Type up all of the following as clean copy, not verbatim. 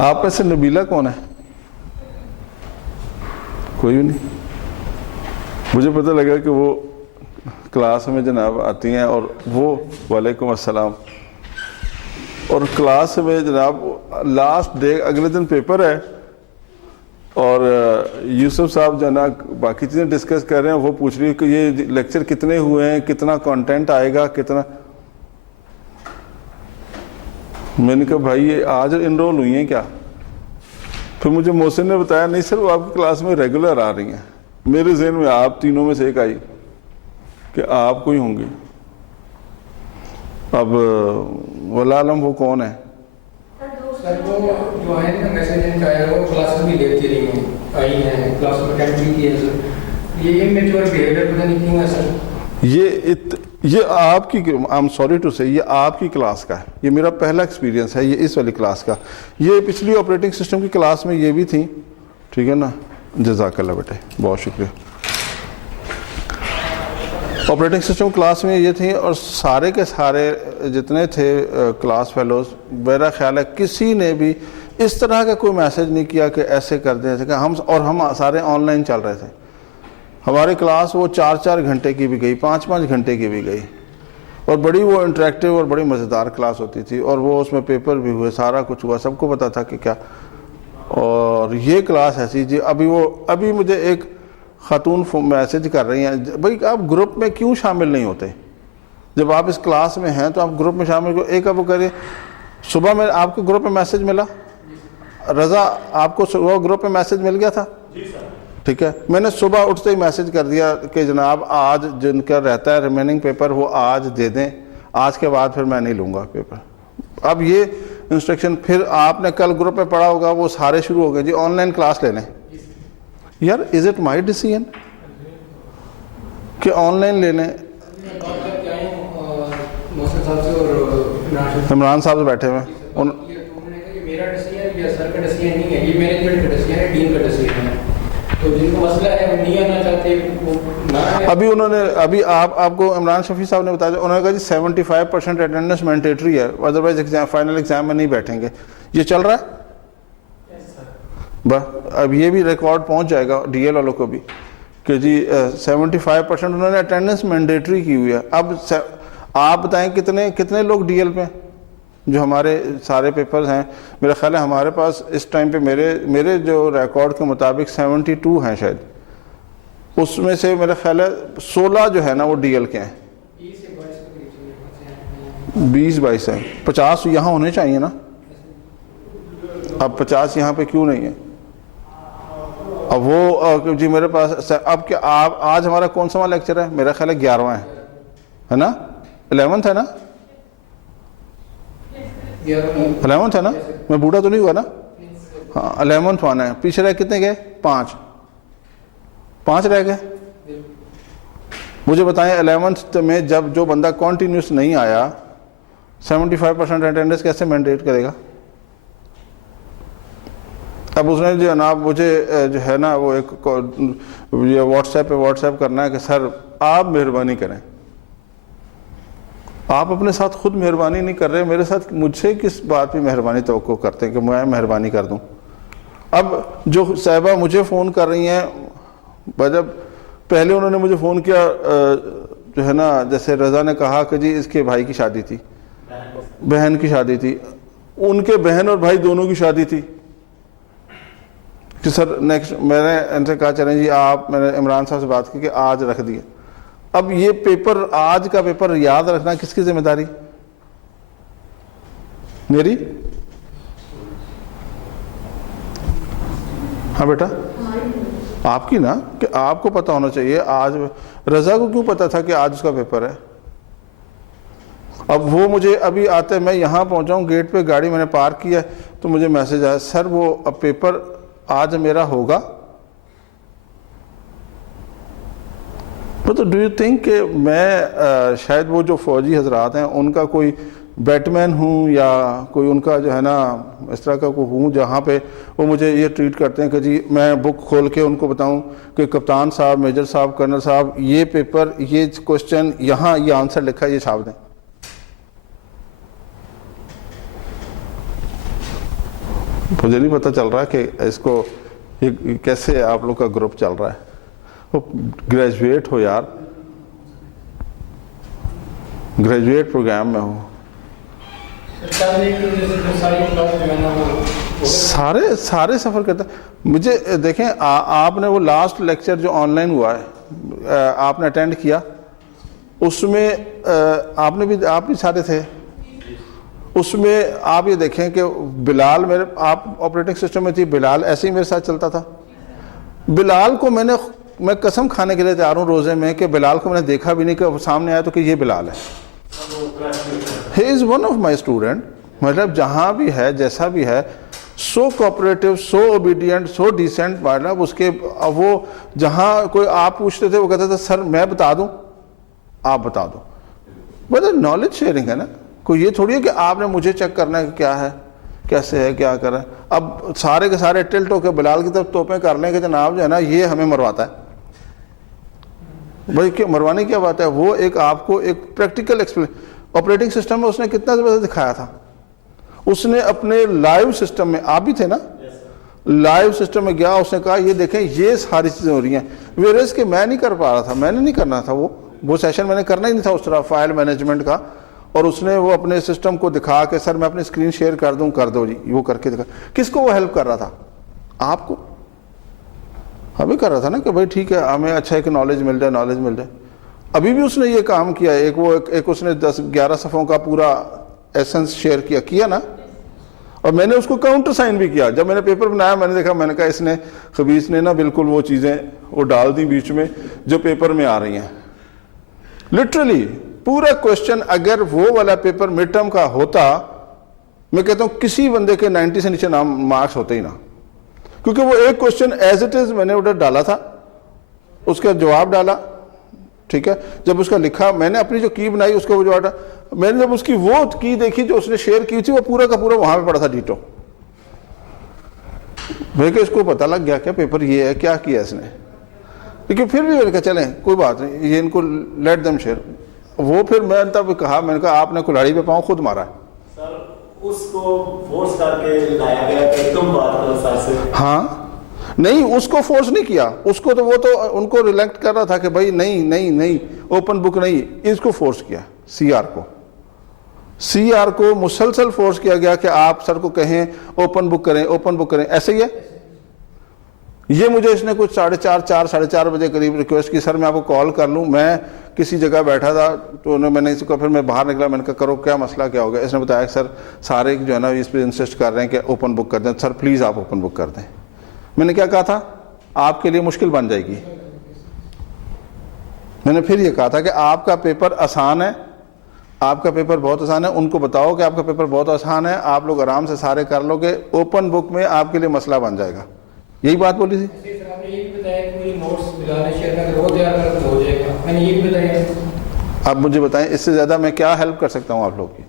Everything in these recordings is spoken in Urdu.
آپ میں سے نبیلہ کون ہے؟ کوئی بھی نہیں. مجھے پتہ لگا کہ وہ کلاس میں جناب آتی ہیں اور وہ وعلیکم السلام، اور کلاس میں جناب لاسٹ ڈے اگلے دن پیپر ہے اور یوسف صاحب جو نا باقی چیزیں ڈسکس کر رہے ہیں، وہ پوچھ رہی ہے کہ یہ لیکچر کتنے ہوئے ہیں، کتنا کانٹینٹ آئے گا، کتنا. میں نے کہا بھائی یہ آج انرول ہوئی ہیں کیا؟ پھر مجھے محسن نے بتایا نہیں سر وہ آپ کی کلاس میں ریگولر آ رہی ہیں. میرے ذہن میں آپ تینوں میں سے ایک آئی کہ آپ کوئی ہوں گی. اب واللہ عالم وہ کون ہے. سر وہ جو ہے نا میسج ان کا آیا وہ کلاسز بھی لیتی رہی ہیں، آئی ہیں کلاس میں اٹینڈ بھی کی ہے سر. یہ میچور بیہیویئر پتہ نہیں کیوں ہے سر. یہ آپ کی I'm sorry to say یہ آپ کی کلاس کا ہے. یہ میرا پہلا ایکسپیرینس ہے یہ اس والی کلاس کا. یہ پچھلی آپریٹنگ سسٹم کی کلاس میں یہ بھی تھی، ٹھیک ہے نا. جزاک اللہ بیٹے، بہت شکریہ. آپریٹنگ سسٹم کلاس میں یہ تھی اور سارے کے سارے جتنے تھے کلاس فیلوز، میرا خیال ہے کسی نے بھی اس طرح کا کوئی میسج نہیں کیا کہ ایسے کر دیں کہ ہم سارے آن لائن چل رہے تھے. ہماری کلاس وہ 4 گھنٹے کی بھی گئی، 5 گھنٹے کی بھی گئی، اور بڑی وہ انٹریکٹیو اور بڑی مزیدار کلاس ہوتی تھی. اور وہ اس میں پیپر بھی ہوئے، سارا کچھ ہوا، سب کو پتا تھا کہ کیا. اور یہ کلاس ایسی جی ابھی مجھے ایک خاتون میسج کر رہی ہیں بھائی آپ گروپ میں کیوں شامل نہیں ہوتے؟ جب آپ اس کلاس میں ہیں تو آپ گروپ میں شامل کرو. ایک آپ وہ کہہ رہے صبح میں آپ کو گروپ میں میسج ملا، رضا آپ کو صبح گروپ میں میسج مل گیا تھا؟ جی سر. ٹھیک ہے، میں نے صبح اٹھتے ہی میسج کر دیا کہ جناب آج جن کا رہتا ہے ریمیننگ پیپر وہ آج دے دیں، آج کے بعد پھر میں نہیں لوں گا پیپر. اب یہ انسٹرکشن پھر آپ نے کل گروپ میں پڑھا ہوگا وہ سارے شروع ہو گئے جی آن لائن کلاس لے لیں. یار از اٹ مائی ڈیسیژن کہ آن لائن لے لیں؟ عمران صاحب سے بیٹھے ہوئے ابھی آپ کو عمران شفیع صاحب نے بتایا، انہوں نے کہا جی 75% اٹینڈنس مینڈیٹری ہے، ادروائز فائنل ایگزام میں نہیں بیٹھیں گے. یہ چل رہا ہے اب یہ بھی ریکارڈ پہنچ جائے گا ڈی ایل والوں کو بھی کہ جی 75% انہوں نے اٹینڈنس مینڈیٹری کی ہوئی ہے. اب آپ بتائیں کتنے لوگ ڈی ایل پہ جو ہمارے سارے پیپرز ہیں. میرا خیال ہے ہمارے پاس اس ٹائم پہ میرے جو ریکارڈ کے مطابق 72 ہیں شاید. اس میں سے میرا خیال ہے 16 جو ہے نا وہ ڈی ایل کے ہیں، 20-22 ہیں. 50 یہاں ہونے چاہیے نا. اب 50 یہاں پہ کیوں نہیں ہے؟ اب وہ جی میرے پاس اب کیا آج ہمارا کون سا لیکچر ہے؟ میرا خیال ہے 11واں ہے نا، 11th ہے نا، 11th ہے نا. میں بوڑھا تو نہیں ہوا نا؟ ہاں 11th آنا ہے. پیچھے رہ کتنے گئے؟ 5 رہ گئے. مجھے بتائیں 11th میں جب جو بندہ کنٹینیوس نہیں آیا 75% اٹینڈنس کیسے مینڈیٹ کرے گا؟ اب اس نے جو جناب مجھے جو ہے نا وہ ایک یہ واٹس ایپ کرنا ہے کہ سر آپ مہربانی کریں. آپ اپنے ساتھ خود مہربانی نہیں کر رہے، میرے ساتھ مجھ سے کس بات پہ مہربانی توقع کرتے ہیں کہ میں مہربانی کر دوں؟ اب جو صاحبہ مجھے فون کر رہی ہیں، جب پہلے انہوں نے مجھے فون کیا جو ہے نا جیسے رضا نے کہا کہ جی اس کے بھائی کی شادی تھی، بہن کی شادی تھی، ان کے بہن اور بھائی دونوں کی شادی تھی کہ سر نیکسٹ. میں نے ان سے کہا چلیں جی میں نے عمران صاحب سے بات کی کہ آج رکھ دیا. اب یہ پیپر آج کا پیپر یاد رکھنا کس کی ذمہ داری؟ میری؟ ہاں بیٹا آپ کی نا، کہ آپ کو پتا ہونا چاہیے. آج رضا کو کیوں پتا تھا کہ آج اس کا پیپر ہے؟ اب وہ مجھے ابھی آتے میں یہاں پہنچا ہوں گیٹ پہ، گاڑی میں نے پارک کیا تو مجھے میسج آیا سر وہ اب پیپر آج میرا ہوگا. تو ڈو یو تھنک کہ میں شاید وہ جو فوجی حضرات ہیں ان کا کوئی بیٹ مین ہوں یا کوئی ان کا جو ہے نا اس طرح کا کوئی ہوں جہاں پہ وہ مجھے یہ ٹریٹ کرتے ہیں کہ جی میں بک کھول کے ان کو بتاؤں کہ کپتان صاحب، میجر صاحب، کرنل صاحب یہ پیپر، یہ کوشچن یہاں یہ آنسر لکھا ہے، یہ چھاپ دیں. مجھے نہیں پتہ چل رہا کہ اس کو یہ کیسے آپ لوگ کا گروپ چل رہا ہے. وہ گریجویٹ ہو یار, گریجویٹ پروگرام میں ہو, سارے سفر کرتے ہیں. مجھے دیکھیں آپ نے وہ لاسٹ لیکچر جو آن لائن ہوا ہے آپ نے اٹینڈ کیا, اس میں آپ بھی سارے تھے. اس میں آپ یہ دیکھیں کہ بلال آپ آپریٹنگ سسٹم میں تھی, بلال ایسے ہی میرے ساتھ چلتا تھا. بلال کو میں قسم کھانے کے لیے تیار ہوں روزے میں کہ بلال کو میں نے دیکھا بھی نہیں کہ سامنے آیا تو کہ یہ بلال ہے. He is one of my student. مطلب جہاں بھی ہے جیسا بھی ہے, سو کوپریٹو, سو اوبیڈینٹ, سو ڈیسنٹ. مطلب اس کے وہ جہاں کوئی آپ پوچھتے تھے وہ کہتا تھا سر میں بتا دوں, آپ بتا دو. مطلب نالج شیئرنگ ہے نا. کوئی یہ تھوڑی ہے کہ آپ نے مجھے چیک کرنا ہے کہ کیا ہے, کیسے ہے, کیا کر رہا ہے. اب سارے کے سارے ٹلٹ ہو کے بلال کی طرف توپیں کر لیں کہ جناب جو ہے نا یہ ہمیں مرواتا ہے. بھائی مروانے کی کیا بات ہے, وہ ایک آپ کو ایک پریکٹیکل آپریٹنگ سسٹم میں اس نے کتنا زبردست دکھایا تھا. اس نے اپنے لائیو سسٹم میں, آپ بھی تھے نا, لائیو سسٹم میں گیا, اس نے کہا یہ دیکھیں یہ ساری چیزیں ہو رہی ہیں. ویریز کہ میں نہیں کر پا رہا تھا, میں نے نہیں کرنا تھا وہ سیشن میں نے کرنا ہی نہیں تھا اس طرح فائل مینجمنٹ کا. اور اس نے وہ اپنے سسٹم کو دکھا کے سر میں اپنی اسکرین شیئر کر دوں, کر دو جی, وہ کر کے دکھا. کس کو وہ ہیلپ کر رہا تھا؟ آپ کو. ہمیں کر رہا تھا نا کہ بھائی ٹھیک ہے ہمیں اچھا ہے کہ نالج مل جائے. ابھی بھی اس نے یہ کام کیا, ایک اس نے 10-11 صفحوں کا پورا ایسنس شیئر کیا نا. اور میں نے اس کو کاؤنٹر سائن بھی کیا. جب میں نے پیپر بنایا میں نے دیکھا, میں نے کہا اس نے خبیث نے نا بالکل وہ چیزیں وہ ڈال دی بیچ میں جو پیپر میں آ رہی ہیں. لٹرلی پورا کوشچن اگر وہ والا پیپر مڈ ٹرم کا ہوتا, میں کہتا ہوں کسی بندے کے 90 سے نیچے مارکس ہوتے ہی نہ. کیونکہ وہ ایک کوشچن ایز اٹ از میں نے ادھر ڈالا تھا, اس کا جواب ڈالا, ٹھیک ہے. جب اس کا لکھا میں نے اپنی جو کی بنائی اس کا وہ جواب ڈالا. میں نے جب اس کی وہ کی دیکھی جو اس نے شیئر کی تھی وہ پورا کا پورا وہاں پہ پڑا تھا ڈیٹو. میں کہ اس کو پتہ لگ گیا کہ پیپر یہ ہے, کیا کیا اس نے. لیکن پھر بھی میں نے کہا چلیں کوئی بات نہیں, یہ ان کو لیٹ دم شیئر. وہ پھر میں نے تب کہا, میں نے کہا آپ نے کلاڑی پہ پاؤں خود مارا ہے. سر اس کو فورس کر کے لایا گیا کہ تم بات کرو سر سے. ہاں نہیں, اس کو فورس نہیں کیا. اس کو تو وہ تو ان کو ریلیکٹ کر رہا تھا کہ بھائی نہیں اوپن بک نہیں. اس کو فورس کیا, سی آر کو مسلسل فورس کیا گیا کہ آپ سر کو کہیں اوپن بک کریں. ایسے ہی ہے. یہ مجھے اس نے کچھ 4:30 بجے قریب ریکویسٹ کی, سر میں آپ کو کال کر لوں. میں کسی جگہ بیٹھا تھا تو میں نہیں سکا, پھر میں باہر نکلا. میں نے کہا کرو کیا مسئلہ کیا ہو گیا. اس نے بتایا کہ سر سارے جو ہے نا اس پہ انسسٹ کر رہے ہیں کہ اوپن بک کر دیں. سر پلیز آپ اوپن بک کر دیں. میں نے کیا کہا تھا, آپ کے لیے مشکل بن جائے گی. میں نے پھر یہ کہا تھا کہ آپ کا پیپر آسان ہے, آپ کا پیپر بہت آسان ہے. ان کو بتاؤ کہ آپ کا پیپر بہت آسان ہے, آپ لوگ آرام سے سارے کر لو گے, اوپن بک میں آپ کے لیے مسئلہ بن جائے گا. یہی بات بولی تھی. آپ مجھے بتائیں اس سے زیادہ میں کیا ہیلپ کر سکتا ہوں آپ لوگ کی.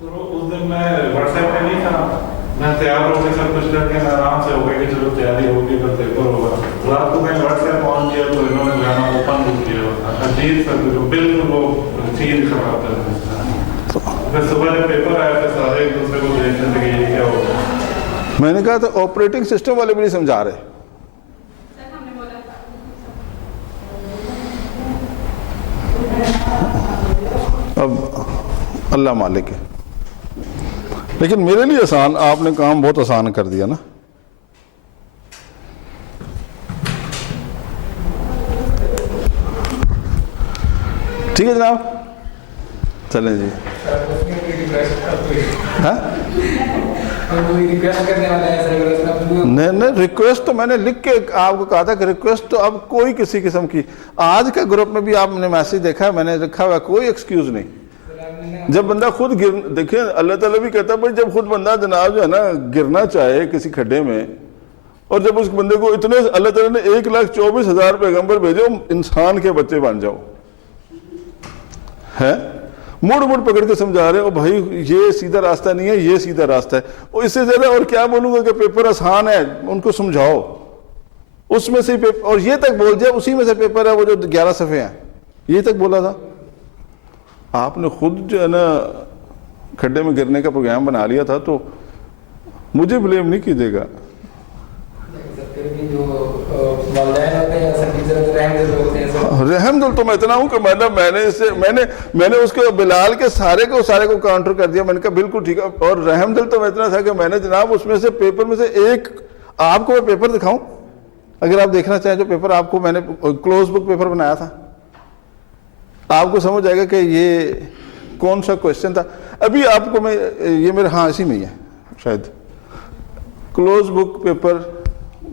اس دن میں واٹس ایپ پہ نہیں تھا, میں تیار ہو کے سب کچھ کر کے میں آرام سے ہو گیا کہ چلو تیاری ہوگی پھر پیپر ہوگا. رات کو میں واٹس ایپ آن کیا تو انہوں نے گانا اوپن بک کیا. عجیب سا بالکل وہ چیز خراب کر دیا. پھر صبح جب پیپر آیا تو سارے ایک دوسرے کو دیکھنے لگے یہ کیا ہوگا. میں نے کہا تو آپریٹنگ سسٹم والے بھی نہیں سمجھا رہے. اب اللہ مالک ہے, لیکن میرے لیے آسان, آپ نے کام بہت آسان کر دیا نا. ٹھیک ہے جناب, چلیں جی. نہیں ریکویسٹ تو میں نے لکھ کے آپ کو کہا تھا کہ ریکویسٹ تو اب کوئی کسی قسم کی, آج کے گروپ میں بھی آپ نے میسج دیکھا ہے, میں نے لکھا ہوا کوئی ایکسکیوز نہیں. جب بندہ خود دیکھیں اللہ تعالیٰ بھی کہتا ہے بھائی جب خود بندہ جناب جو ہے نا گرنا چاہے کسی کھڈے میں, اور جب اس بندے کو اتنے اللہ تعالیٰ نے 1,24,000 پیغمبر بھیجو, انسان کے بچے بن جاؤ ہے, مڑ پکڑ کے سمجھا رہے ہو بھائی یہ سیدھا راستہ نہیں ہے, یہ سیدھا راستہ ہے. اور اس سے زیادہ اور کیا بولوں گا کہ پیپر آسان ہے, ان کو سمجھاؤ. اس میں سے پیپر, اور یہ تک بول جائے اسی میں سے پیپر ہے وہ جو 11 صفحے ہیں, یہ تک بولا تھا. آپ نے خود جو ہے نا کھڈے میں گرنے کا پروگرام بنا لیا تھا, تو مجھے بلیم نہیں کیجیے گا. رحم دل تو میں اتنا ہوں کہ میں نے اس کے بلال کے سارے کو کاؤنٹر کر دیا. میں نے کہا بالکل ٹھیک ہے. اور رحم دل تو میں اتنا تھا کہ میں نے جناب اس میں سے پیپر میں سے ایک آپ کو میں پیپر دکھاؤں اگر آپ دیکھنا چاہیں. جو پیپر آپ کو میں نے کلوز بک پیپر بنایا تھا, آپ کو سمجھ آئے گا کہ یہ کون سا کوشچن تھا. ابھی آپ کو میں یہ میرے ہاں اسی میں ہی ہے شاید کلوز بک پیپر.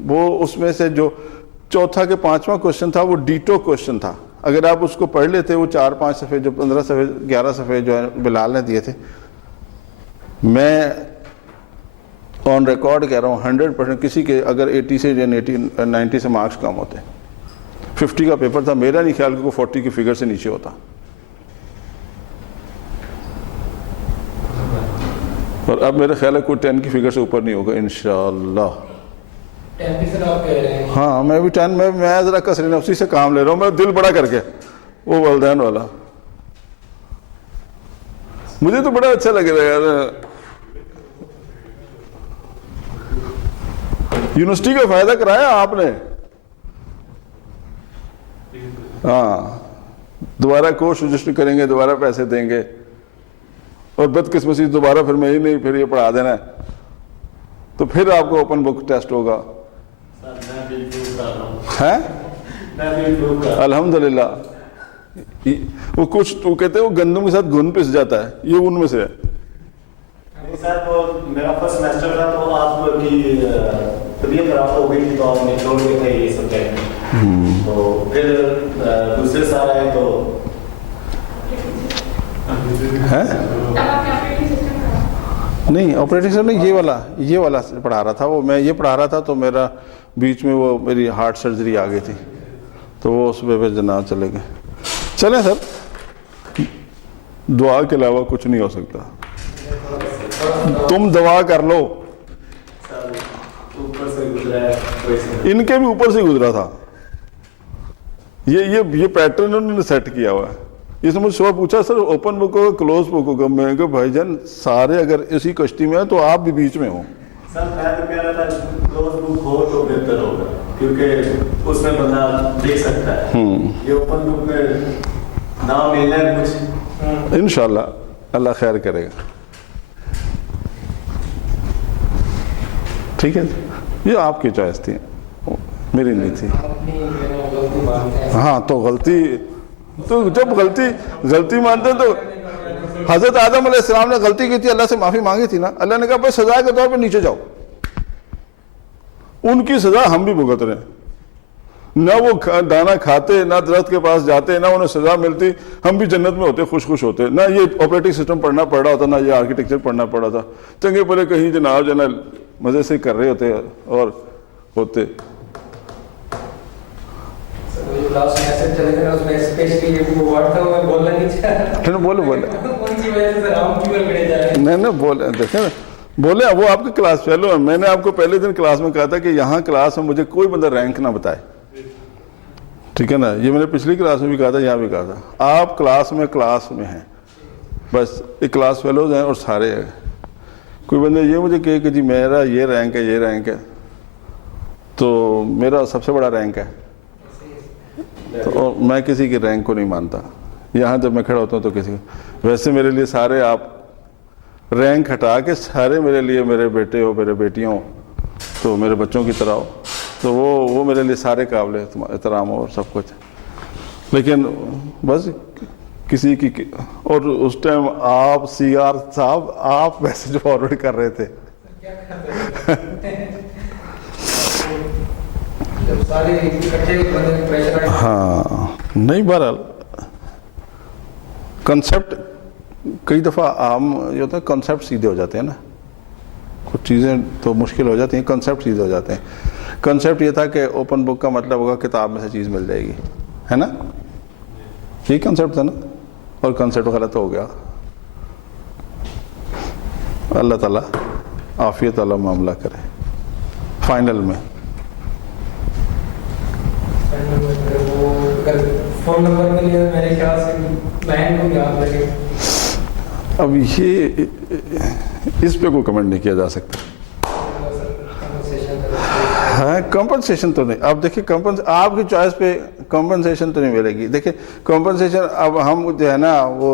وہ اس میں سے جو چوتھا کے 5واں کوشچن تھا وہ ڈیٹو کوشچن تھا. اگر آپ اس کو پڑھ لیتے, وہ 4-5 صفحے جو 15 صفحے 11 صفحے جو ہے بلال نے دیے تھے, میں آن ریکارڈ کہہ رہا ہوں 100% کسی کے اگر 80 سے یا 90 سے مارکس کم ہوتے. 50 کا پیپر تھا, میرا نہیں خیال کہ کوئی 40 کی فگر سے نیچے ہوتا. اور اب میرا خیال ہے کوئی 10 کی فگر سے اوپر نہیں ہوگا انشاءاللہ. ہاں میں بھی 10 میں ذرا کسر نفسی سے کام لے رہا ہوں, میں دل بڑا کر کے. وہ والدین والا مجھے تو بڑا اچھا لگ رہا ہے یار. یونیورسٹی کا فائدہ کرایا آپ نے. ہاں دوبارہ کورس رجسٹر کریں گے, دوبارہ پیسے دیں گے, اور بدقسمتی دوبارہ پھر میں ہی نہیں پھر یہ پڑھا دینا ہے, تو پھر آپ کو اوپن بک ٹیسٹ ہوگا. ہے الحمدللہ. وہ کچھ تو کہتے ہیں وہ گندم کے ساتھ گھن پس جاتا ہے, یہ ان میں سے ہے. سر وہ میرا فرسٹ سیمسٹر تھا تو آپ کی طبیعت خراب ہو گئی تھی تو آپ نے چھوڑ دیا تھا یہ سبجیکٹ. تو پھر دوسرے سال آئے تو نہیں آپریٹنگ سسٹم نہیں, یہ والا پڑھا رہا تھا. وہ میں یہ پڑھا رہا تھا تو میرا بیچ میں وہ میری ہارٹ سرجری آ گئی تھی, تو وہ اس پہ جناب چلے گئے. چلیں سر, دعا کے علاوہ کچھ نہیں ہو سکتا. تم دعا کر لو. ان کے بھی اوپر سے گزرا تھا. یہ پیٹرن انہوں نے سیٹ کیا ہوا ہے. یہ مجھ سے پوچھا سر اوپن بک ہوگا کلوز بک ہوگا, میں نے کہا بھائی جان سارے اگر اسی کشتی میں ہیں تو آپ بھی بیچ میں ہوں. سر میں تو کہہ رہا تھا کلوز بک ہو تو بہتر ہوگا کیونکہ اس میں بندہ دیکھ سکتا ہے. یہ اوپن بک میں نہ ملنا ہے کچھ. انشاءاللہ اللہ خیر کرے گا. ٹھیک ہے, یہ آپ کی چوائس تھی, میری نہیں تھی. ہاں تو غلطی, تو جب غلطی مانتے ہیں تو حضرت آدم علیہ السلام نے غلطی کی تھی, اللہ سے معافی مانگی تھی نا. اللہ نے کہا بھائی سزا کے طور پہ نیچے جاؤ. ان کی سزا ہم بھی بھگت رہے ہیں. نہ وہ دانا کھاتے, نہ درخت کے پاس جاتے, نہ انہیں سزا ملتی, ہم بھی جنت میں ہوتے, خوش ہوتے. نہ یہ آپریٹنگ سسٹم پڑھنا پڑ رہا ہوتا, نہ یہ آرکیٹیکچر پڑھنا پڑ رہا تھا. چنگے بھلے کہیں جناب مزے سے کر رہے ہوتے اور ہوتے. بولے وہ آپ کے کلاس فیلو ہیں. میں نے آپ کو پہلے دن کلاس میں کہا تھا کہ یہاں کلاس میں مجھے کوئی بندہ رینک نہ بتائے, ٹھیک ہے نا. یہ میں نے پچھلی کلاس میں بھی کہا تھا, یہاں بھی کہا تھا. آپ کلاس میں ہیں, بس ایک کلاس فیلوز ہیں اور سارے ہیں. کوئی بندہ یہ مجھے کہے کہ جی میرا یہ رینک ہے, یہ رینک ہے, تو میرا سب سے بڑا رینک ہے. تو میں کسی کی رینک کو نہیں مانتا. یہاں جب میں کھڑا ہوتا ہوں تو کسی کو, ویسے میرے لیے سارے آپ رینک ہٹا کے سارے میرے لیے میرے بیٹے ہو, میرے بیٹیاں ہو, تو میرے بچوں کی طرح ہو, تو وہ میرے لیے سارے قابل احترام ہو اور سب کچھ. لیکن بس کسی کی, اور اس ٹائم آپ سی آر صاحب آپ میسج فارورڈ کر رہے تھے. ہاں نہیں, بہرحال کنسیپٹ کئی دفعہ عام یہ ہوتا ہے, کنسیپٹ سیدھے ہو جاتے ہیں نا. کچھ چیزیں تو مشکل ہو جاتی ہیں, کنسیپٹ سیدھے ہو جاتے ہیں. کنسیپٹ یہ تھا کہ اوپن بک کا مطلب ہوگا کتاب میں سے چیز مل جائے گی, ہے نا, یہی کنسیپٹ تھا نا. اور کنسیپٹ غلط ہو گیا. اللہ تعالیٰ عافیت والا معاملہ کرے. فائنل میں فون نمبر کے لیے میرے خیال سے بہن کو یاد لگے. اب یہ اس پہ کوئی کمنٹ نہیں کیا جا سکتا. ہاں کمپنسیشن تو نہیں. اب دیکھیے آپ کی چوائس پہ کمپنسیشن تو نہیں ملے گی. دیکھیے کمپنسیشن اب ہم جو ہے نا وہ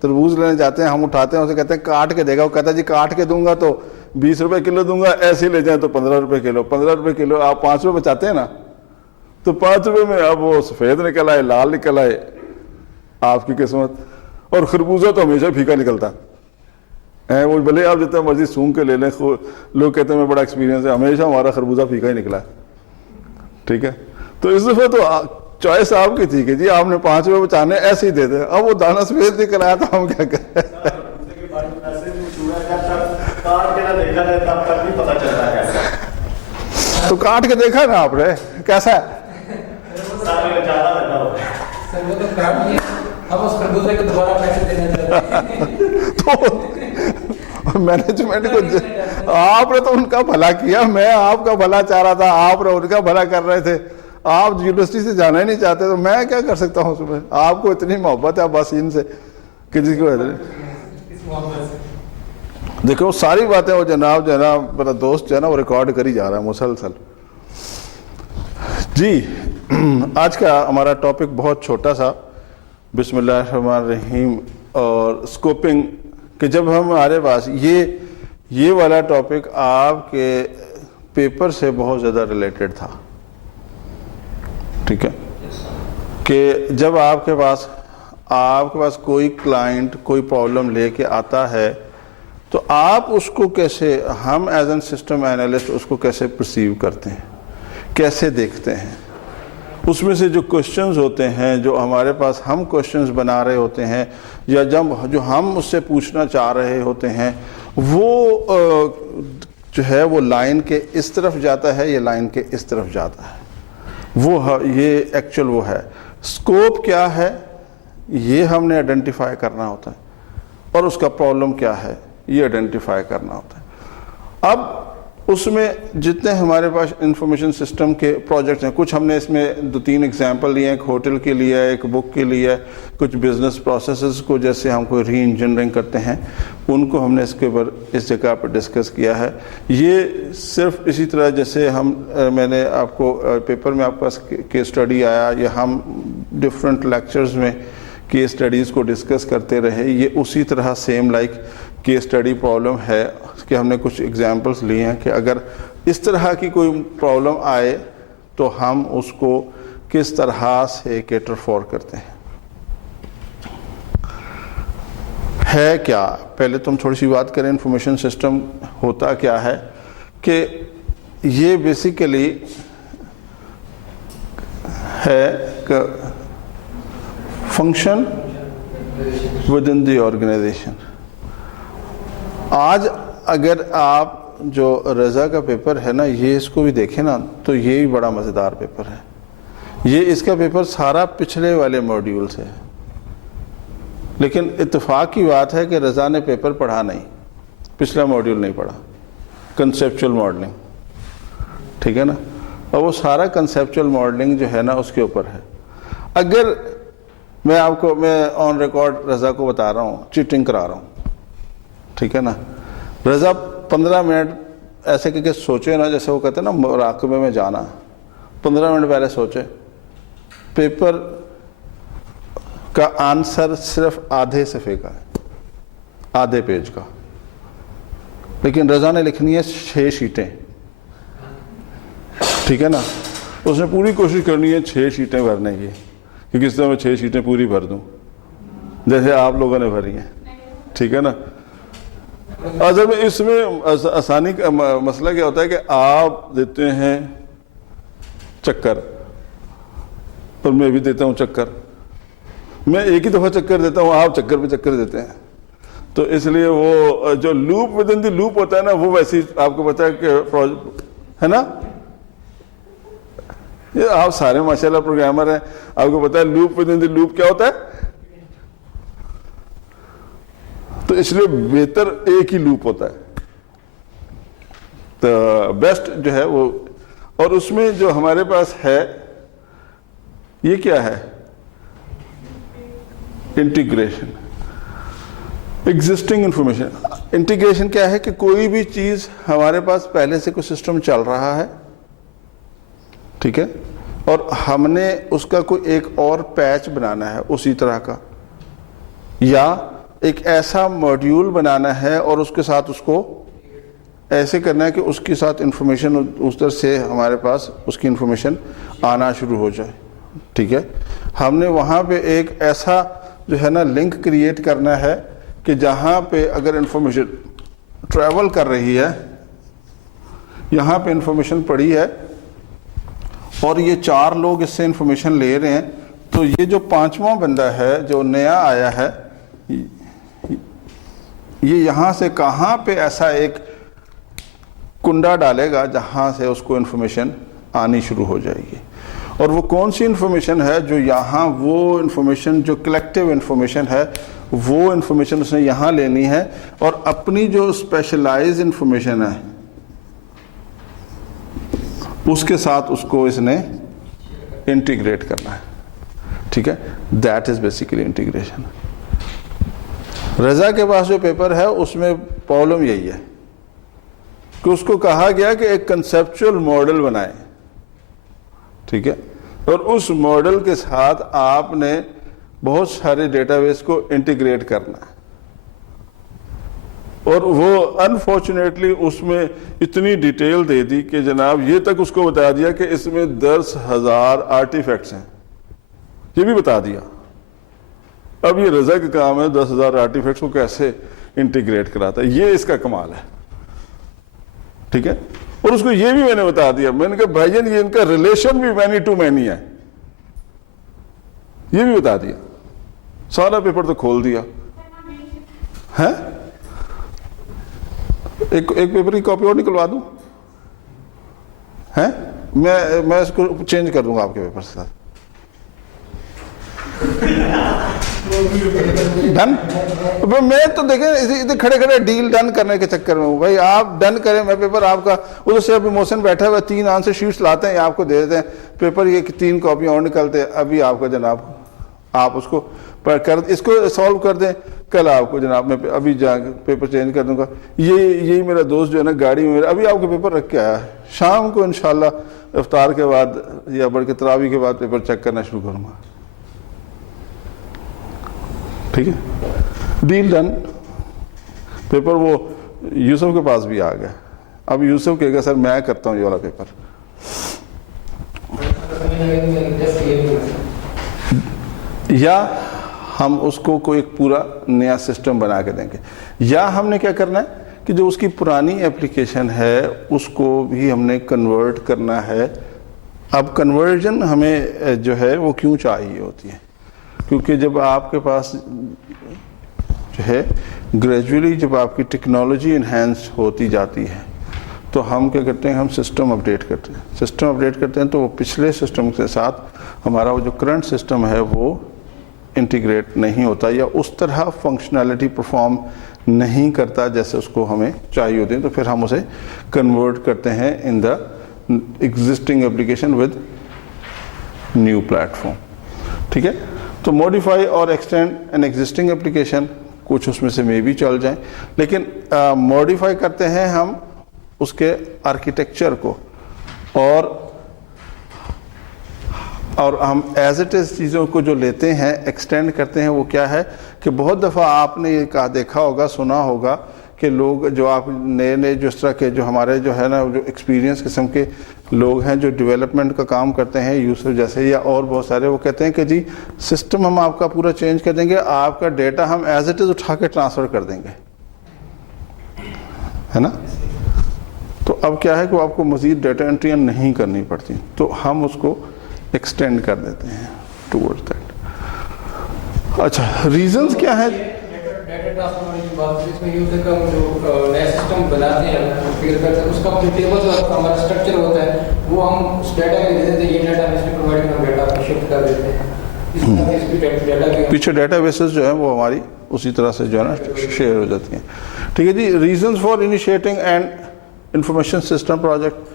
تربوز لینے جاتے ہیں, ہم اٹھاتے ہیں, اسے کہتے ہیں کاٹ کے دے گا, وہ کہتا ہے جی کاٹ کے دوں گا تو 20 روپے کلو دوں گا, ایسے ہی لے جائیں تو 15 روپے کلو. 15 روپے کلو آپ 5 روپے بچاتے ہیں نا, تو 5 روپے میں اب وہ سفید نکل آئے, لال نکل آئے, آپ کی قسمت. اور خربوزہ تو ہمیشہ پھیکا نکلتا ہے, وہ بھلے آپ جتنا مرضی سونگ کے لے لیں. لوگ کہتے ہیں میں بڑا ایکسپیرینس ہے, ہمیشہ ہمارا خربوزہ پھیکا ہی نکلا ہے. ٹھیک ہے, تو اس دفعہ تو چوائس آپ کی تھی کہ جی آپ نے 5 روپے بچانے, ایسے ہی دے دیں. اب وہ دانا سفید نکل آیا تو ہم کیا کریں. تو کاٹ کے دیکھا نا آپ نے کیسا ہے. سر وہ تو خراب نہیں ہے, ہم اس خربوزے کو دوبارہ پیسے دینا چاہتے ہیں. تو مینجمنٹ کو آپ نے تو ان کا بھلا کیا, میں آپ کا بھلا چاہ رہا تھا, آپ نے ان کا بھلا کر رہے تھے. آپ یونیورسٹی سے جانا ہی نہیں چاہتے تو میں کیا کر سکتا ہوں اس میں. آپ کو اتنی محبت ہے باسین سے کہ جس کو دیکھو وہ ساری باتیں وہ جناب میرا دوست جو ہے نا وہ ریکارڈ کر ہی جا رہا ہے مسلسل. جی آج کا ہمارا ٹاپک بہت چھوٹا سا, بسم اللہ الرحمن الرحیم, اور اسکوپنگ. کہ جب ہمارے پاس یہ والا ٹاپک آپ کے پیپر سے بہت زیادہ ریلیٹڈ تھا. ٹھیک ہے, کہ جب آپ کے پاس کوئی کلائنٹ کوئی پرابلم لے کے آتا ہے تو آپ اس کو کیسے, ہم ایز این سسٹم اینالسٹ اس کو کیسے پرسیو کرتے ہیں, کیسے دیکھتے ہیں. اس میں سے جو کوشچنز ہوتے ہیں, جو ہمارے پاس ہم کوشچنز بنا رہے ہوتے ہیں, یا جو ہم اس سے پوچھنا چاہ رہے ہوتے ہیں, وہ جو ہے وہ لائن کے اس طرف جاتا ہے یا لائن کے اس طرف جاتا ہے. یہ ایکچوئل وہ ہے. اسکوپ کیا ہے یہ ہم نے آئیڈینٹیفائی کرنا ہوتا ہے, اور اس کا پرابلم کیا ہے یہ آئیڈینٹیفائی کرنا ہوتا ہے. اب اس میں جتنے ہمارے پاس انفارمیشن سسٹم کے پروجیکٹس ہیں, کچھ ہم نے اس میں 2-3 ایگزامپل لیے ہیں. ایک ہوٹل کے لیے, ایک بک کے لیے, کچھ بزنس پروسیسز کو جیسے ہم کوئی ری انجینئرنگ کرتے ہیں ان کو ہم نے اس کے اوپر اس جگہ پر ڈسکس کیا ہے. یہ صرف اسی طرح جیسے میں نے آپ کو پیپر میں آپ کے پاس کیس اسٹڈی آیا, یا ہم ڈفرینٹ لیکچرز میں کیس اسٹڈیز کو ڈسکس کرتے رہے, یہ اسی طرح same like case study problem ہے کہ ہم نے کچھ ایگزامپلس لیے ہیں کہ اگر اس طرح کی کوئی پرابلم آئے تو ہم اس کو کس طرح سے کیٹر فور کرتے ہیں. ہے کیا, پہلے تو ہم تھوڑی سی بات کریں انفارمیشن سسٹم ہوتا کیا ہے. کہ یہ بیسیکلی ہے function within the organisation. آج اگر آپ جو رضا کا پیپر ہے نا, یہ اس کو بھی دیکھیں نا تو یہ بھی بڑا مزیدار پیپر ہے. یہ اس کا پیپر سارا پچھلے والے موڈیول سے ہے, لیکن اتفاق کی بات ہے کہ رضا نے پیپر پڑھا نہیں, پچھلا موڈیول نہیں پڑھا, کنسیپچول ماڈلنگ. ٹھیک ہے نا, اور وہ سارا کنسیپچول ماڈلنگ جو ہے نا اس کے اوپر ہے. اگر میں آن ریکارڈ رضا کو بتا رہا ہوں, چیٹنگ کرا رہا ہوں, ٹھیک ہے نا, رضا 15 منٹ ایسے کہ سوچے نا, جیسے وہ کہتے ہیں نا مراقبے میں جانا, 15 منٹ پہلے سوچے, پیپر کا آنسر صرف آدھے صفحے کا ہے, آدھے پیج کا, لیکن رضا نے لکھنی ہے 6 شیٹیں. ٹھیک ہے نا, اس نے پوری کوشش کرنی ہے 6 شیٹیں بھرنے کی, کہ کس طرح میں 6 شیٹیں پوری بھر دوں جیسے آپ لوگوں نے بھری ہیں. ٹھیک ہے نا. اصل میں اس میں آسانی کا مسئلہ کیا ہوتا ہے کہ آپ دیتے ہیں چکر, اور میں بھی دیتا ہوں چکر. میں ایک ہی دفعہ چکر دیتا ہوں, آپ چکر پہ چکر دیتے ہیں. تو اس لیے وہ جو loop with in the loop ہوتا ہے نا, وہ ویسے آپ کو پتا ہے کہ ہے نا, یہ آپ سارے ماشاءاللہ پروگرامر ہیں, آپ کو پتا ہے loop with in the loop کیا ہوتا ہے. تو اس لیے بہتر ایک ہی لوپ ہوتا ہے, تو بیسٹ جو ہے وہ. اور اس میں جو ہمارے پاس ہے یہ کیا ہے, انٹیگریشن, ایگزسٹنگ انفارمیشن. انٹیگریشن کیا ہے کہ کوئی بھی چیز ہمارے پاس پہلے سے کوئی سسٹم چل رہا ہے, ٹھیک ہے, اور ہم نے اس کا کوئی ایک اور پیچ بنانا ہے اسی طرح کا, یا ایک ایسا ماڈیول بنانا ہے اور اس کے ساتھ اس کو ایسے کرنا ہے کہ اس کے ساتھ انفارمیشن اس طرح سے ہمارے پاس اس کی انفارمیشن آنا شروع ہو جائے. ٹھیک ہے, ہم نے وہاں پہ ایک ایسا جو ہے نا لنک کریٹ کرنا ہے کہ جہاں پہ اگر انفارمیشن ٹریول کر رہی ہے, یہاں پہ انفارمیشن پڑی ہے اور یہ 4 لوگ اس سے انفارمیشن لے رہے ہیں, تو یہ جو 5واں بندہ ہے جو نیا آیا ہے, یہ یہاں سے کہاں پہ ایسا ایک کنڈا ڈالے گا جہاں سے اس کو انفارمیشن آنی شروع ہو جائے گی. اور وہ کون سی انفارمیشن ہے جو یہاں, وہ انفارمیشن جو کلیکٹیو انفارمیشن ہے, وہ انفارمیشن اس نے یہاں لینی ہے, اور اپنی جو اسپیشلائز انفارمیشن ہے اس کے ساتھ اس کو اس نے انٹیگریٹ کرنا ہے. ٹھیک ہے, دیٹ از بیسیکلی انٹیگریشن. رضا کے پاس جو پیپر ہے اس میں پرابلم یہی ہے کہ اس کو کہا گیا کہ ایک کنسیپچول ماڈل بنائیں. ٹھیک ہے, اور اس ماڈل کے ساتھ آپ نے بہت سارے ڈیٹا بیس کو انٹیگریٹ کرنا ہے, اور وہ انفارچونیٹلی اس میں اتنی ڈیٹیل دے دی کہ جناب یہ تک اس کو بتا دیا کہ اس میں 10,000 آرٹیفیکٹس ہیں, یہ بھی بتا دیا. اب یہ رضا کا کام ہے 10,000 آرٹیفیکٹس کو کیسے انٹیگریٹ کراتا ہے, یہ اس کا کمال ہے. ٹھیک ہے, اور اس کو یہ بھی میں نے بتا دیا, میں نے کہا بھائی جان یہ ان کا ریلیشن بھی مینی ٹو مینی ہے, یہ بھی بتا دیا. سارا پیپر تو کھول دیا ہے. ایک پیپر کی کاپی اور نکلوا دوں ہے, میں اس کو چینج کر دوں گا آپ کے پیپر کے ساتھ. ڈن. میں تو دیکھیں ادھر کھڑے کھڑے ڈیل ڈن کرنے کے چکر میں ہوں. بھائی آپ ڈن کریں, میں پیپر آپ کا, ادھر سے ابھی محسن بیٹھا ہوا 3 آنسر شیٹس لاتے ہیں, آپ کو دے دیتے ہیں پیپر, یہ 3 کاپیاں اور نکلتے ہیں. ابھی آپ کا جناب آپ اس کو اس کو سالو کر دیں, کل آپ کو جناب میں ابھی جا کے پیپر چینج کر دوں گا. یہی میرا دوست جو ہے نا گاڑی میں میرا ابھی آپ کے پیپر رکھ کے آیا ہے, شام کو انشاءاللہ افطار کے بعد یا بڑھ کے تراویح کے بعد پیپر چیک کرنا شروع کروں گا. ٹھیک ہے, ڈیل ڈن. پیپر وہ یوسف کے پاس بھی آ گیا. اب یوسف کہے گا سر میں کرتا ہوں یہ والا پیپر, یا ہم اس کو کوئی ایک پورا نیا سسٹم بنا کے دیں گے, یا ہم نے کیا کرنا ہے کہ جو اس کی پرانی اپلیکیشن ہے اس کو بھی ہم نے کنورٹ کرنا ہے. اب کنورژن ہمیں جو ہے وہ کیوں چاہیے ہوتی ہے, کیونکہ جب آپ کے پاس جو ہے گریجولی جب آپ کی ٹیکنالوجی انہینس ہوتی جاتی ہے تو ہم کیا کرتے ہیں, ہم سسٹم اپڈیٹ کرتے ہیں. سسٹم اپڈیٹ کرتے ہیں تو وہ پچھلے سسٹم کے ساتھ ہمارا وہ جو کرنٹ سسٹم ہے وہ انٹیگریٹ نہیں ہوتا, یا اس طرح فنکشنالٹی پرفارم نہیں کرتا جیسے اس کو ہمیں چاہیے ہوتی ہے. تو پھر ہم اسے کنورٹ کرتے ہیں in the existing application with new platform. ٹھیک ہے, تو موڈیفائی اور ایکسٹینڈ این ایگزسٹنگ اپلیکیشن, کچھ اس میں سے میں بھی چل جائیں, لیکن موڈیفائی کرتے ہیں ہم اس کے آرکیٹیکچر کو, اور ہم ایز اٹ از چیزوں کو جو لیتے ہیں ایکسٹینڈ کرتے ہیں. وہ کیا ہے کہ بہت دفعہ آپ نے یہ کہا, دیکھا ہوگا, سنا ہوگا کہ لوگ جو آپ نئے جو اس طرح کے جو ہمارے جو ہے نا جو ایکسپیرینس قسم کے لوگ ہیں جو ڈیولپمنٹ کا کام کرتے ہیں, یوسف جیسے یا اور بہت سارے, وہ کہتے ہیں کہ جی سسٹم ہم آپ کا پورا چینج کر دیں گے, آپ کا ڈیٹا ہم ایز اٹ از اٹھا کے ٹرانسفر کر دیں گے, ہے نا. تو اب کیا ہے کہ آپ کو مزید ڈیٹا انٹریاں نہیں کرنی پڑتی, تو ہم اس کو ایکسٹینڈ کر دیتے ہیں ٹورڈ دیٹ. اچھا, ریزنز کیا ہیں؟ ڈیٹا ٹرانسفر ہونے کی بات اس میں یہ ہوتا ہے کہ ہم جو نیا سسٹم بناتے ہیں فگر کرتے ہیں, اس کا جو ٹیبل اور ہمارا اسٹرکچر ہوتا ہے وہ ہم اس ڈیٹا میں دے دیتے ہیں, یہ ڈیٹا ہم اس میں پرووائڈ کرنا, ڈیٹا کو شفٹ کر دیتے ہیں. پیچھے ڈیٹا بیسز جو ہیں وہ ہماری اسی طرح سے جو ہے نا شیئر ہو جاتی ہیں. ٹھیک ہے جی. Reasons for initiating and information system project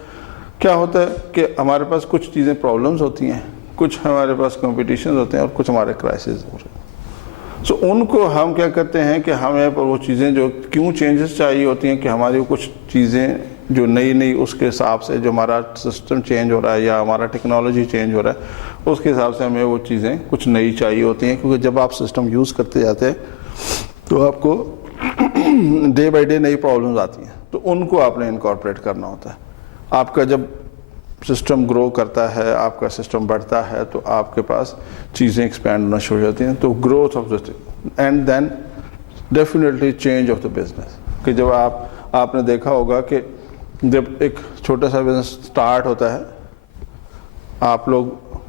کیا ہوتا ہے کہ ہمارے پاس کچھ چیزیں پرابلمز ہوتی ہیں, کچھ ہمارے پاس کمپٹیشنز ہوتے ہیں, اور کچھ ہمارے کرائسز ہو رہے ہیں. سو ان کو ہم کیا کرتے ہیں کہ ہمیں پر وہ چیزیں جو کیوں چینجز چاہیے ہوتی ہیں کہ ہماری کچھ چیزیں جو نئی نئی اس کے حساب سے جو ہمارا سسٹم چینج ہو رہا ہے یا ہمارا ٹیکنالوجی چینج ہو رہا ہے اس کے حساب سے ہمیں وہ چیزیں کچھ نئی چاہیے ہوتی ہیں، کیونکہ جب آپ سسٹم یوز کرتے جاتے ہیں تو آپ کو ڈے بائی ڈے نئی پرابلمز آتی ہیں، تو ان کو آپ نے انکارپوریٹ کرنا ہوتا ہے. آپ کا جب سسٹم گرو کرتا ہے، آپ کا سسٹم بڑھتا ہے، تو آپ کے پاس چیزیں ایکسپینڈ ہونا شروع ہو جاتی ہیں. تو growth of the and then definitely change of the business. کہ جب آپ نے دیکھا ہوگا کہ جب ایک چھوٹا سا بزنس سٹارٹ ہوتا ہے، آپ لوگ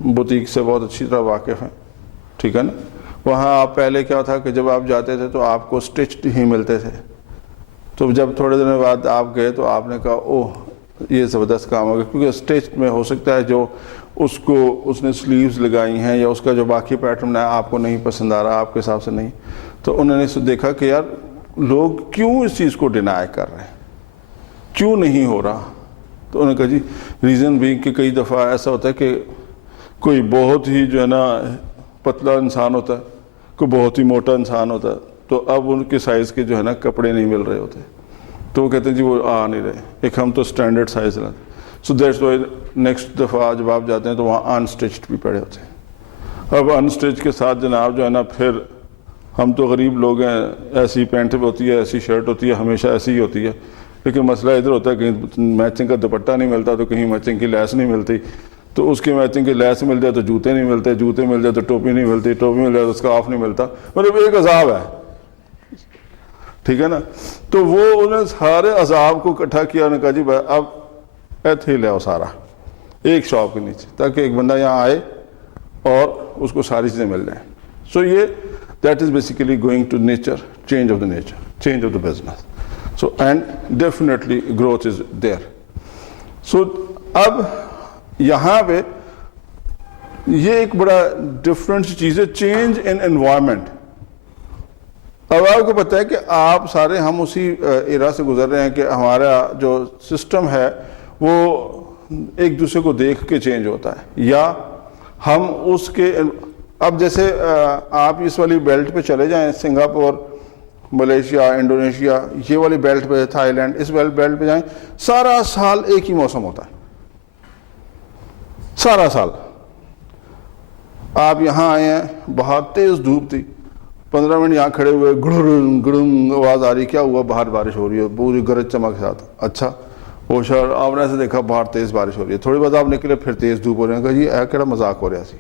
بوتیک سے بہت اچھی طرح واقف ہیں، ٹھیک ہے نا. وہاں آپ پہلے کیا تھا کہ جب آپ جاتے تھے تو آپ کو اسٹچڈ ہی ملتے تھے. تو جب تھوڑے دنوں بعد آپ گئے تو آپ نے کہا اوہ یہ زبردست کام ہوگا، کیونکہ اسٹچ میں ہو سکتا ہے جو اس نے سلیوز لگائی ہیں یا اس کا جو باقی پیٹرن ہے آپ کو نہیں پسند آ رہا، آپ کے حساب سے نہیں. تو انہوں نے دیکھا کہ یار لوگ کیوں اس چیز کو ڈینائی کر رہے ہیں، کیوں نہیں ہو رہا. تو انہوں نے کہا جی ریزن بھی کہ کئی دفعہ ایسا ہوتا ہے کہ کوئی بہت ہی جو ہے نا پتلا انسان ہوتا ہے، کوئی بہت ہی موٹا انسان ہوتا ہے، تو اب ان کے سائز کے جو ہے نا کپڑے نہیں مل رہے ہوتے، تو وہ کہتے ہیں جی وہ آ نہیں رہے، ایک ہم تو اسٹینڈرڈ سائز رہتے. سو دیٹس وائی نیکسٹ دفعہ جب آپ جاتے ہیں تو وہاں انسٹچڈ بھی پڑے ہوتے ہیں. اب انسٹچ کے ساتھ جناب جو ہے نا پھر ہم تو غریب لوگ ہیں، ایسی پینٹ ہوتی ہے، ایسی شرٹ ہوتی ہے، ہمیشہ ایسی ہی ہوتی ہے. لیکن مسئلہ ادھر ہوتا ہے کہیں میچنگ کا دوپٹہ نہیں ملتا تو کہیں میچنگ کی لیس نہیں ملتی، تو اس کی میچنگ کی لیس مل جائے تو جوتے نہیں ملتے، جوتے مل جائے تو ٹوپی نہیں ملتی، ٹوپی مل جائے تو اسکارف نہیں ملتا. مطلب ایک عذاب ہے، ٹھیک ہے نا. تو وہ انہوں نے سارے عذاب کو اکٹھا کیا، انہوں نے کہا جی بھائی اب ایتھے ہی لے آؤ سارا ایک شاپ کے نیچے، تاکہ ایک بندہ یہاں آئے اور اس کو ساری چیزیں مل جائیں. سو یہ that is basically going to nature, change of the nature, change of the business. So and definitely growth is there. So اب یہاں پہ یہ ایک بڑا ڈفرنٹ چیز ہے، چینج ان انوائرمنٹ. اب آپ کو پتہ ہے کہ آپ سارے ہم اسی ایرا سے گزر رہے ہیں کہ ہمارا جو سسٹم ہے وہ ایک دوسرے کو دیکھ کے چینج ہوتا ہے، یا ہم اس کے اب جیسے آپ اس والی بیلٹ پہ چلے جائیں، سنگاپور، ملیشیا، انڈونیشیا، یہ والی بیلٹ پہ، تھائی لینڈ، اس بیلٹ پہ جائیں، سارا سال ایک ہی موسم ہوتا ہے، سارا سال. آپ یہاں آئے ہیں، بہت تیز دھوپ تھی، 15 منٹ یہاں کھڑے ہوئے، گڑم گڑم آواز آ رہی، کیا ہوا؟ باہر بارش ہو رہی ہے پوری گرج چمک کے ساتھ. اچھا وہ شہر آپ نے ایسے دیکھا باہر تیز بارش ہو رہی ہے، تھوڑی بہت آپ نکلے پھر تیز دھوپ ہو رہی ہے، کہا جی اے کہڑا مذاق ہو رہا سی.